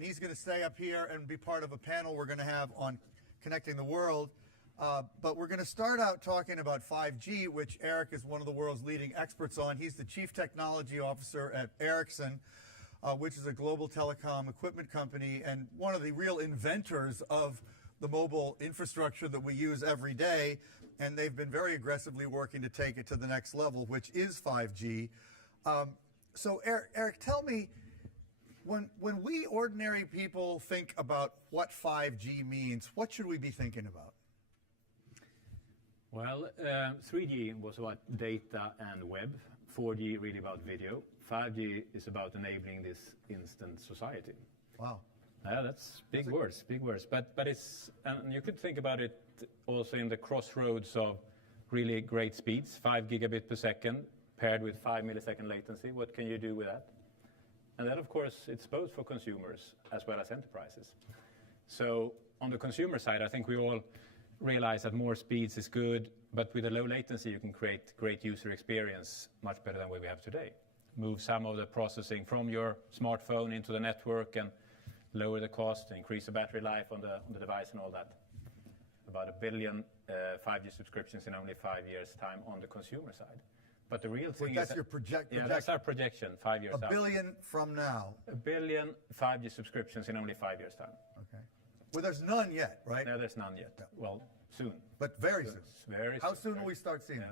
and he's going to stay up here and be part of a panel we're going to have on connecting the world. But we're going to start out talking about 5G, which Eric is one of the world's leading experts on. He's the Chief Technology Officer at Ericsson, which is a global telecom equipment company and one of the real inventors of the mobile infrastructure that we use every day. And they've been very aggressively working to take it to the next level, which is 5G. So Eric, tell me, when we ordinary people think about what 5G means, what should we be thinking about? Well, 3G was about data and web. 4G really about video. 5G is about enabling this instant society. Wow. Yeah, that's big words. But it's, and you could think about it also in the crossroads of really great speeds, 5 gigabit per second paired with 5 millisecond latency. What can you do with that? And that, of course, it's both for consumers as well as enterprises. So on the consumer side, I think we all realize that more speeds is good, but with a low latency, you can create great user experience much better than what we have today. Move some of the processing from your smartphone into the network and lower the cost, increase the battery life on the device and all that. About 1 billion 5G subscriptions in only 5 years' time on the consumer side. But the real thing that's is your projection. Yeah, that's our projection, 5 years out. 1 billion from now. 1 billion 5G subscriptions in only 5 years' time. Okay. Well, there's none yet, right? No, there's none yet. Well, soon. But very soon. Very How soon will we start seeing it?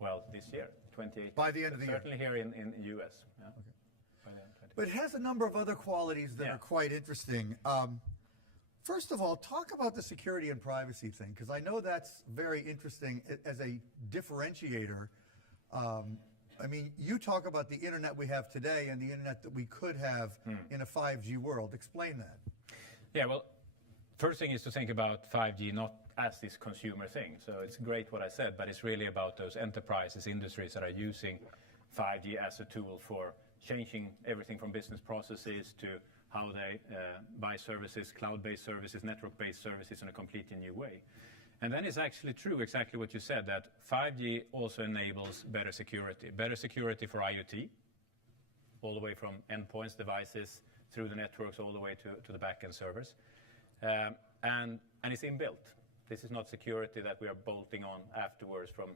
Well, this year, 2018. By the end of the year. Certainly here in the US. Yeah. Okay. By the end of 2018. But it has a number of other qualities that are quite interesting. First of all, talk about the security and privacy thing, because I know that's very interesting as a differentiator. I mean, you talk about the internet we have today and the internet that we could have in a 5G world. Explain that. Yeah, well, first thing is to think about 5G not as this consumer thing. So it's great what I said, but it's really about those enterprises, industries that are using 5G as a tool for changing everything from business processes to how they buy services, cloud-based services, network-based services in a completely new way. And then it's actually true, exactly what you said, that 5G also enables better security for IoT, all the way from endpoints, devices, through the networks, all the way to the back-end servers. And it's inbuilt. This is not security that we are bolting on afterwards from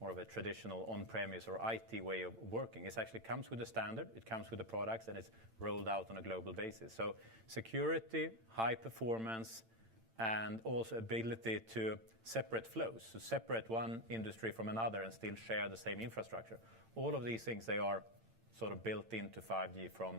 more of a traditional on-premise or IT way of working. It actually comes with a standard, it comes with the products, and it's rolled out on a global basis. So security, high performance, and also ability to separate flows, so separate one industry from another and still share the same infrastructure. All of these things, they are sort of built into 5G from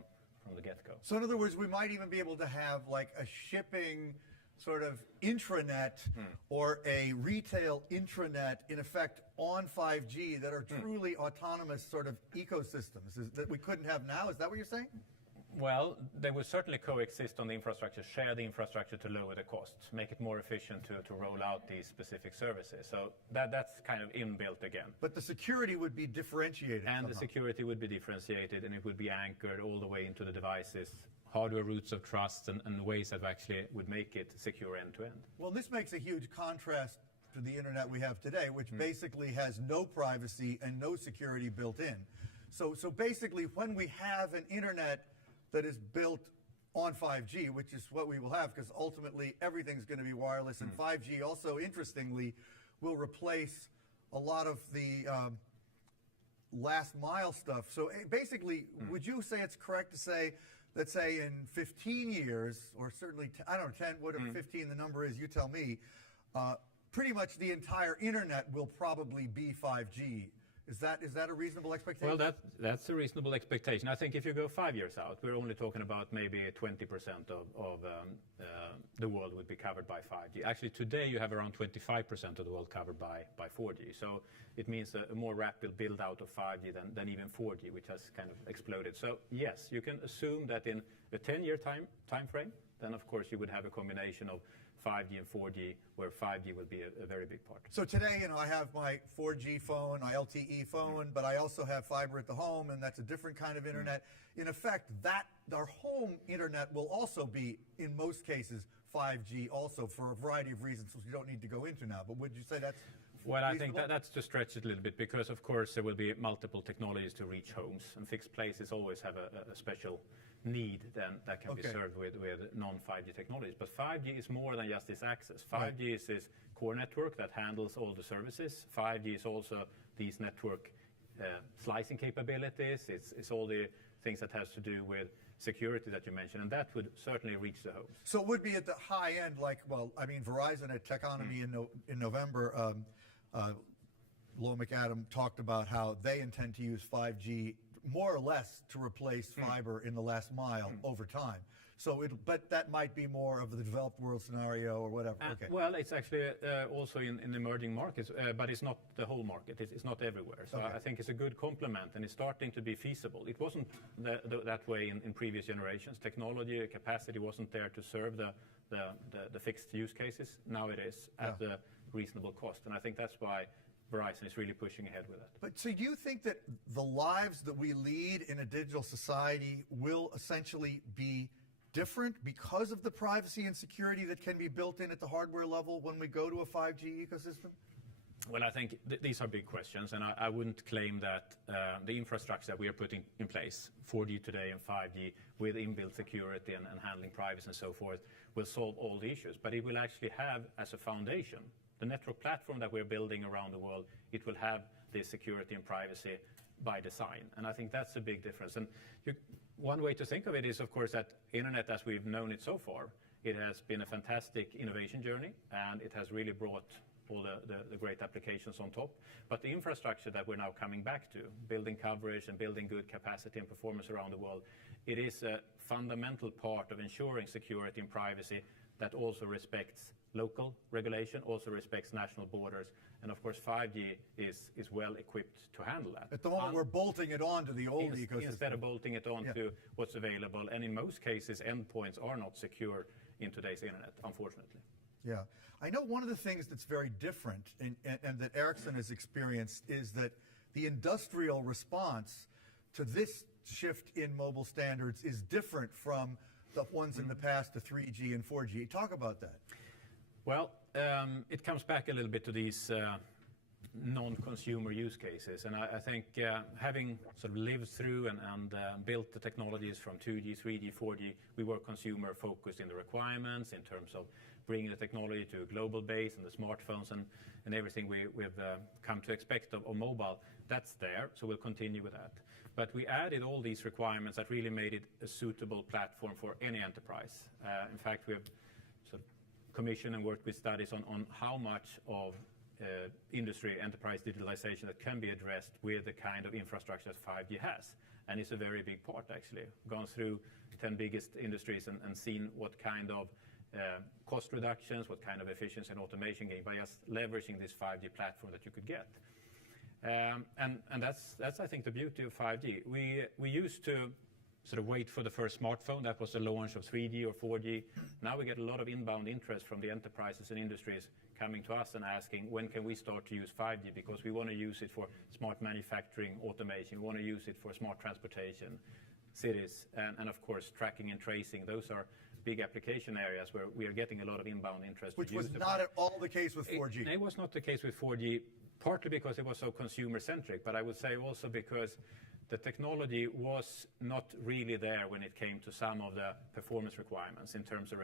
the get-go. So in other words, we might even be able to have like a shipping sort of intranet or a retail intranet in effect on 5G that are truly autonomous sort of ecosystems that we couldn't have now. Is that what you're saying? Well, they will certainly coexist on the infrastructure, share the infrastructure to lower the costs, make it more efficient to roll out these specific services. So that's kind of inbuilt again. But the security would be differentiated. And somehow. The security would be differentiated, and it would be anchored all the way into the devices, hardware roots of trust, and ways that actually would make it secure end-to-end. Well, this makes a huge contrast to the internet we have today, which basically has no privacy and no security built in. So basically, when we have an internet that is built on 5G, which is what we will have, because ultimately everything's going to be wireless, and 5G also, interestingly, will replace a lot of the last mile stuff. So basically, would you say it's correct to say that, say, in 15 years, or certainly, I don't know, 10, whatever 15 the number is, you tell me, pretty much the entire internet will probably be 5G. Is that a reasonable expectation? Well, that's a reasonable expectation. I think if you go 5 years out, we're only talking about maybe 20% of the world would be covered by 5G. Actually, today you have around 25% of the world covered by 4G. So it means a more rapid build out of 5G than even 4G, which has kind of exploded. So yes, you can assume that in a 10-year time frame, then of course you would have a combination of 5G and 4G, where 5G will be a very big part. So today, I have my 4G phone, my LTE phone, but I also have fiber at the home, and that's a different kind of internet. In effect, our home internet will also be, in most cases, 5G also, for a variety of reasons which we don't need to go into now. But would you say that's Well, I think reasonable? that's to stretch it a little bit because, of course, there will be multiple technologies to reach homes, and fixed places always have a special need then that can be served with non-5G technologies. But 5G is more than just this access. 5G is this core network that handles all the services. 5G is also these network slicing capabilities. It's all the things that has to do with security that you mentioned, and that would certainly reach the homes. So it would be at the high end, like, well, I mean, Verizon at Techonomy in November, Lo McAdam talked about how they intend to use 5G more or less to replace fiber in the last mile over time. So, but that might be more of the developed world scenario or whatever. Okay. Well, it's actually also in emerging markets, but it's not the whole market. It's not everywhere. So I think it's a good complement, and it's starting to be feasible. It wasn't that way in previous generations. Technology capacity wasn't there to serve the fixed use cases. Now it is at a reasonable cost, and I think that's why Verizon is really pushing ahead with it. But so you think that the lives that we lead in a digital society will essentially be different because of the privacy and security that can be built in at the hardware level when we go to a 5G ecosystem? Well, I think these are big questions, and I wouldn't claim that the infrastructure that we are putting in place, 4G today and 5G, with inbuilt security and handling privacy and so forth, will solve all the issues. But it will actually have as a foundation, the network platform that we're building around the world, it will have this security and privacy by design. And I think that's a big difference. And one way to think of it is, of course, that internet as we've known it so far, it has been a fantastic innovation journey, and it has really brought all the great applications on top. But the infrastructure that we're now coming back to, building coverage and building good capacity and performance around the world, it is a fundamental part of ensuring security and privacy that also respects local regulation, also respects national borders, and of course 5G is well equipped to handle that. At the moment, we're bolting it on to the old ecosystem. Instead of bolting it on to what's available, and in most cases, endpoints are not secure in today's internet, unfortunately. Yeah. I know one of the things that's very different and that Ericsson has experienced is that the industrial response to this shift in mobile standards is different from the ones in the past to 3G and 4G. Talk about that. Well, it comes back a little bit to these non-consumer use cases, and I think having sort of lived through and built the technologies from 2G, 3G, 4G, we were consumer focused in the requirements in terms of bringing the technology to a global base and the smartphones and everything we've come to expect of mobile. That's there, so we'll continue with that. But we added all these requirements that really made it a suitable platform for any enterprise. In fact, we have sort of commissioned and worked with studies on how much of industry enterprise digitalization that can be addressed with the kind of infrastructure that 5G has. And it's a very big part, actually. Gone through 10 biggest industries and seen what kind of cost reductions, what kind of efficiency and automation gain by just leveraging this 5G platform that you could get. And that's I think the beauty of 5G. We used to sort of wait for the first smartphone. That was the launch of 3G or 4G. Now we get a lot of inbound interest from the enterprises and industries coming to us and asking, when can we start to use 5G? Because we want to use it for smart manufacturing, automation. We want to use it for smart transportation, cities, and of course tracking and tracing. Those are big application areas where we are getting a lot of inbound interest. Which was not at all the case with 4G. It was not the case with 4G, partly because it was so consumer-centric, but I would say also because the technology was not really there when it came to some of the performance requirements in terms of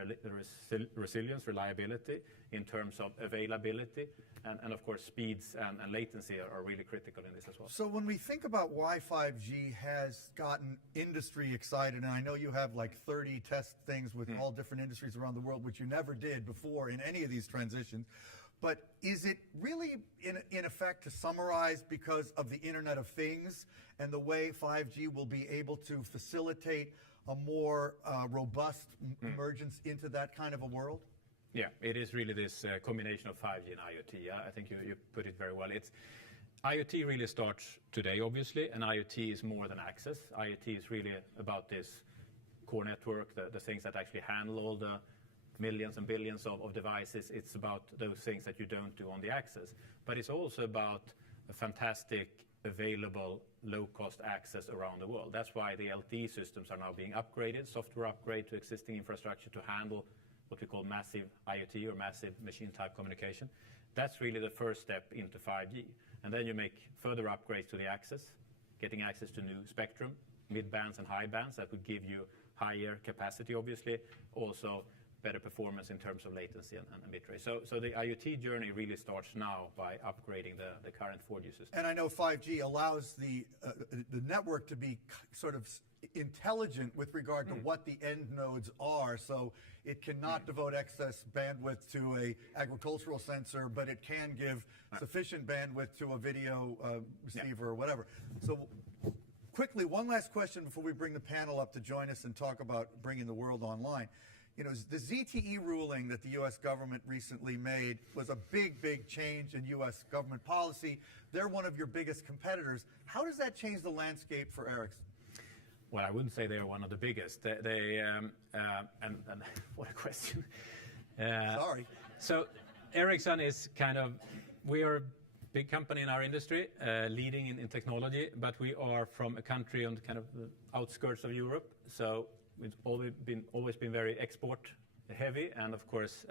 resilience, reliability, in terms of availability, and of course speeds and latency are really critical in this as well. So when we think about why 5G has gotten industry excited, and I know you have like 30 test things with all different industries around the world, which you never did before in any of these transitions, but is it really, in effect, to summarize because of the Internet of Things and the way 5G will be able to facilitate a more robust emergence into that kind of a world? Yeah, it is really this combination of 5G and IoT. I think you put it very well. IoT really starts today, obviously, and IoT is more than access. IoT is really about this core network, the things that actually handle all the millions and billions of devices. It's about those things that you don't do on the access. But it's also about a fantastic, available, low-cost access around the world. That's why the LTE systems are now being upgraded, software upgrade to existing infrastructure to handle what we call massive IoT or massive machine type communication. That's really the first step into 5G. And then you make further upgrades to the access, getting access to new spectrum, mid bands and high bands that would give you higher capacity, obviously, also better performance in terms of latency and bitrate. So the IoT journey really starts now by upgrading the current 4G system. And I know 5G allows the network to be sort of intelligent with regard to what the end nodes are. So it cannot devote excess bandwidth to a agricultural sensor, but it can give sufficient bandwidth to a video receiver or whatever. So quickly, one last question before we bring the panel up to join us and talk about bringing the world online. You know, the ZTE ruling that the U.S. government recently made was a big, big change in U.S. government policy. They're one of your biggest competitors. How does that change the landscape for Ericsson? Well, I wouldn't say they are one of the biggest. And what a question. Sorry. So Ericsson is we are a big company in our industry, leading in technology, but we are from a country on kind of the outskirts of Europe. So it's always been very export heavy, and of course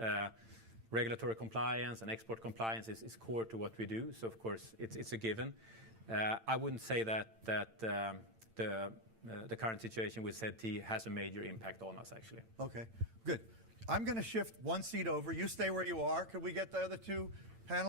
regulatory compliance and export compliance is core to what we do. So of course it's a given. I wouldn't say that the current situation with ZTE has a major impact on us, actually. Okay, good. I'm going to shift one seat over. You stay where you are. Could we get the other two